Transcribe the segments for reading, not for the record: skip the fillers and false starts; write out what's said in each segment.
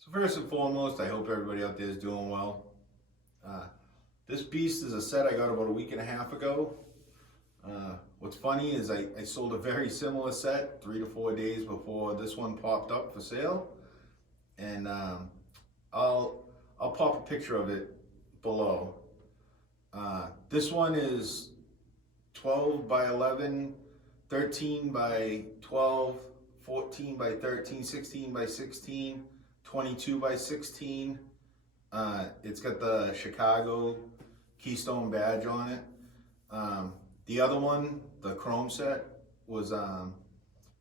So first and foremost, I hope everybody out there is doing well. This beast is a set I got about a week and a half ago. What's funny is I sold a very similar set 3 to 4 days before this one popped up for sale, and I'll pop a picture of it below. This one is 12 by 11, 13 by 12, 14 by 13, 16 by 16, 22 by 16. It's got the Chicago Keystone badge on it. The other one, the chrome set, was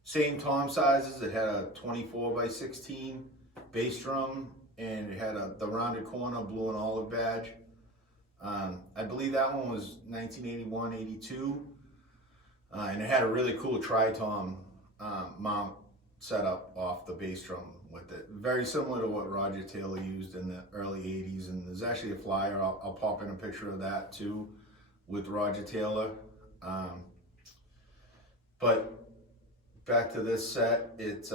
same tom sizes. It had a 24 by 16 bass drum, and it had the rounded corner blue and olive badge. I believe that one was 1981, 82. And it had a really cool tri-tom mount set up off the bass drum with it. Very similar to what Roger Taylor used in the early 80s. And there's actually a flyer, I'll pop in a picture of that too, with Roger Taylor. But back to this set, it's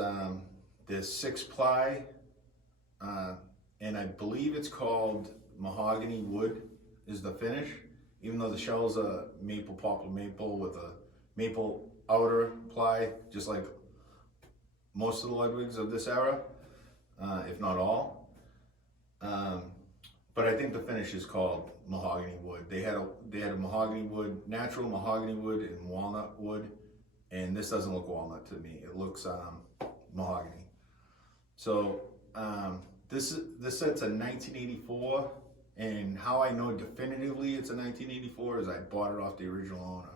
this 6-ply, and I believe it's called mahogany wood is the finish, even though the shell's a maple, poplar maple with a maple outer ply, just like most of the Ludwigs of this era, if not all. But I think the finish is called mahogany wood. They had a mahogany wood, natural mahogany wood, and walnut wood, and this doesn't look walnut to me. It looks mahogany. So this set's a 1984, and how I know definitively it's a 1984 is I bought it off the original owner.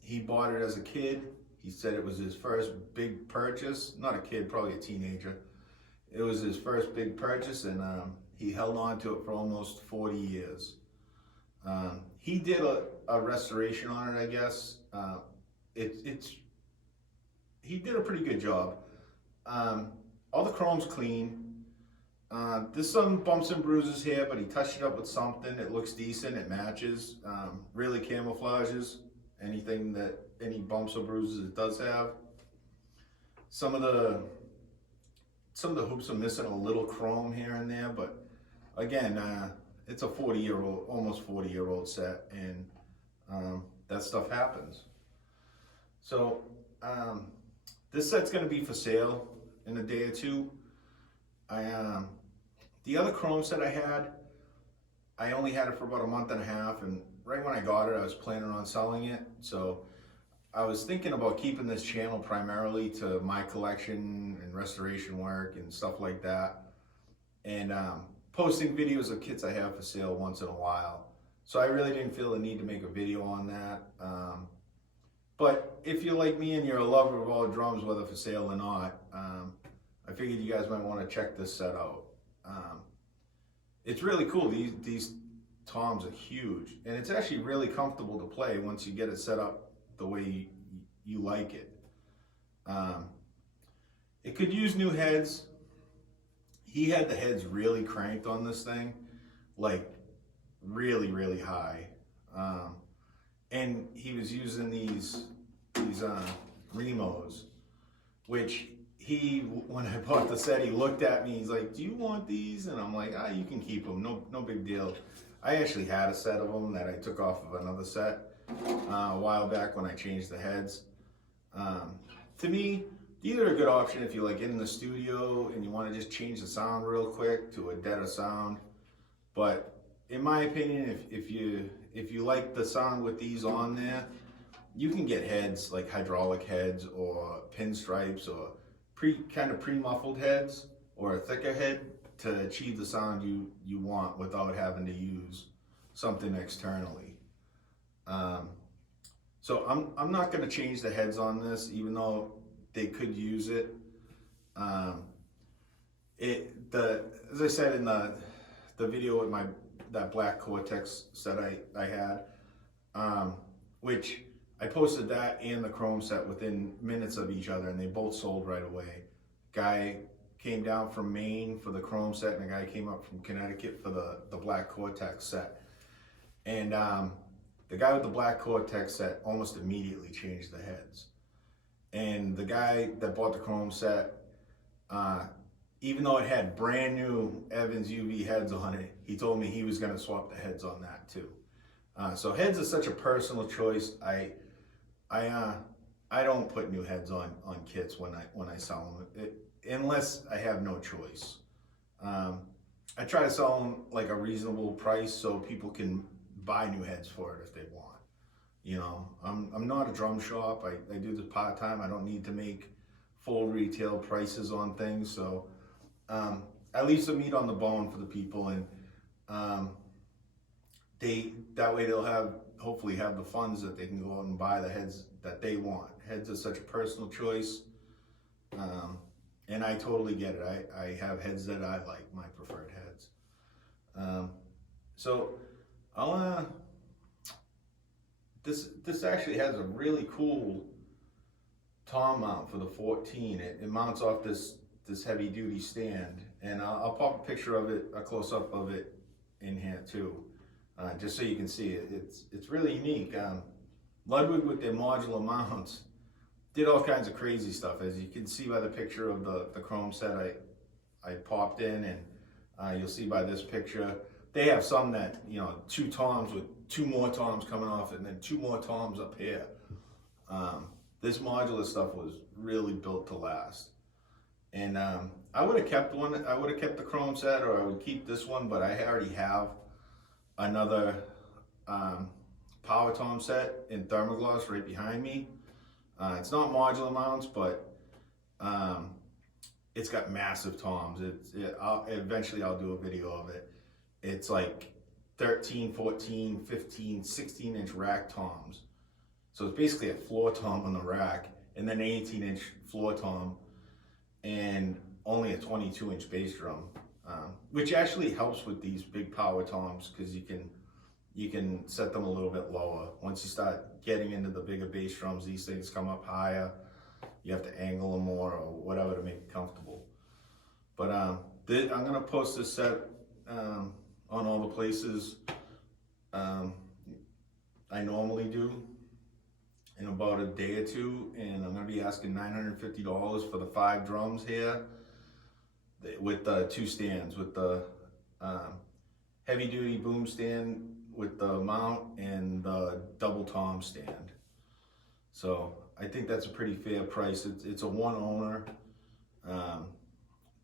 He bought it as a kid. He said it was his first big purchase. Not a kid, probably a teenager. It was his first big purchase, and he held on to it for almost 40 years. He did a restoration on it, I guess. He did a pretty good job. All the chrome's clean. There's some bumps and bruises here, but he touched it up with something. It looks decent, it matches, really camouflages any bumps or bruises it does have. Some of the hoops are missing a little chrome here and there, but again, it's a 40-year-old, almost 40-year-old set, and that stuff happens. So this set's gonna be for sale in a day or two. The other chrome set I only had it for about a month and a half, and right when I got it, I was planning on selling it. So I was thinking about keeping this channel primarily to my collection and restoration work and stuff like that, and posting videos of kits I have for sale once in a while. So I really didn't feel the need to make a video on that. But if you're like me and you're a lover of all drums, whether for sale or not, I figured you guys might want to check this set out. It's really cool. These toms are huge, and it's actually really comfortable to play once you get it set up the way you like it. It could use new heads. He had the heads really cranked on this thing, like really, really high. And he was using these Remos, which when I bought the set, he looked at me, he's like, do you want these? And I'm like, you can keep them, no big deal. I actually had a set of them that I took off of another set a while back when I changed the heads. To me, these are a good option if you're like in the studio and you want to just change the sound real quick to a deader sound. But in my opinion, if you like the sound with these on there, you can get heads like hydraulic heads or pinstripes or kind of pre-muffled heads or a thicker head to achieve the sound you want without having to use something externally. So I'm not going to change the heads on this, even though they could use it. As I said in the video with that black Cortex set I had, which I posted that and the chrome set within minutes of each other, and they both sold right away. Guy came down from Maine for the chrome set, and a guy came up from Connecticut for the black Cortex set. And the guy with the black Cortex set almost immediately changed the heads. And the guy that bought the chrome set, even though it had brand new Evans UV heads on it, he told me he was going to swap the heads on that too. So heads is such a personal choice. I don't put new heads on kits when I sell them, unless I have no choice. I try to sell them like a reasonable price so people can buy new heads for it if they want. You know, I'm not a drum shop. I do this part-time. I don't need to make full retail prices on things. So I leave some meat on the bone for the people, and that way they'll hopefully have the funds that they can go out and buy the heads that they want. Heads are such a personal choice, and I totally get it. I have heads that I like, my preferred heads. So I'll this actually has a really cool tom mount for the 14. It mounts off this heavy duty stand, and I'll pop a picture of it, a close up of it in here too, just so you can see it. It's really unique. Ludwig with their modular mounts did all kinds of crazy stuff, as you can see by the picture of the chrome set I popped in, and you'll see by this picture. They have some that, you know, 2 toms with 2 more toms coming off, and then 2 more toms up here. This modular stuff was really built to last. And I would have kept one. I would have kept the chrome set, or I would keep this one, but I already have another power tom set in thermogloss right behind me. It's not modular mounts, but it's got massive toms. Eventually I'll do a video of it. It's like 13, 14, 15, 16-inch rack toms. So it's basically a floor tom on the rack, and then an 18-inch floor tom, and only a 22-inch bass drum, which actually helps with these big power toms, because you can set them a little bit lower. Once you start getting into the bigger bass drums, these things come up higher. You have to angle them more or whatever to make it comfortable. But I'm gonna post this set on all the places I normally do in about a day or two, and I'm gonna be asking $950 for the 5 drums here with the 2 stands, with the heavy duty boom stand with the mount and the double tom stand. So I think that's a pretty fair price. It's a one owner.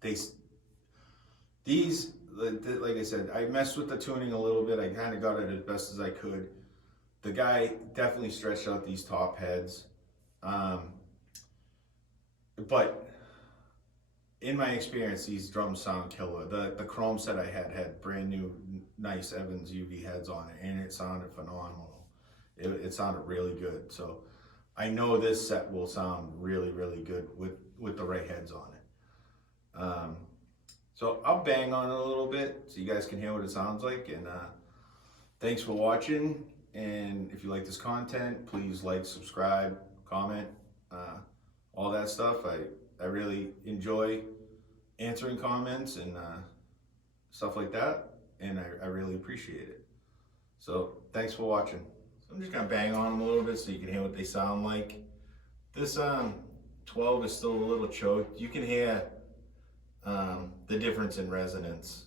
These, like I said, I messed with the tuning a little bit. I kind of got it as best as I could. The guy definitely stretched out these top heads. But in my experience, these drums sound killer. The chrome set I had brand new, nice Evans UV heads on it, and it sounded phenomenal. It sounded really good. So I know this set will sound really, really good with the right heads on it. So I'll bang on it a little bit so you guys can hear what it sounds like. And thanks for watching. And if you like this content, please like, subscribe, comment, all that stuff. I really enjoy answering comments and stuff like that, and I really appreciate it. So thanks for watching. So I'm just gonna bang on them a little bit so you can hear what they sound like. This 12 is still a little choked. You can hear the difference in resonance.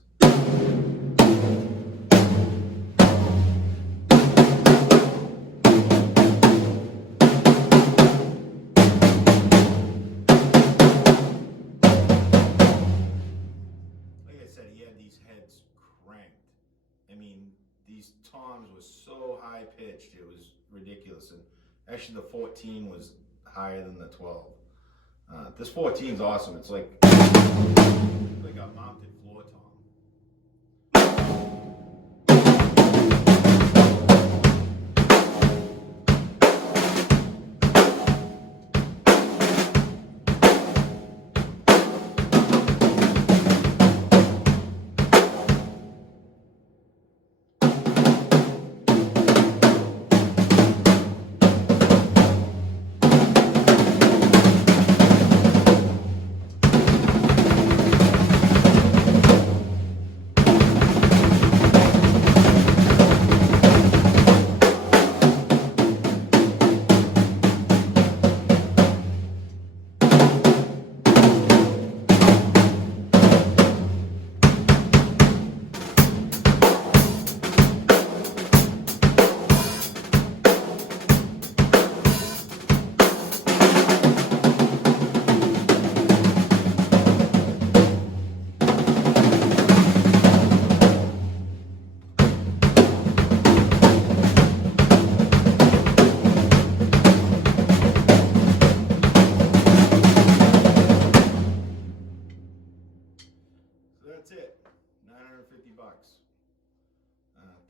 I mean, these toms were so high pitched, it was ridiculous. And actually the 14 was higher than the 12. This 14 is awesome. It's like a mounted floor tom.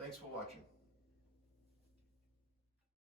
Thanks for watching.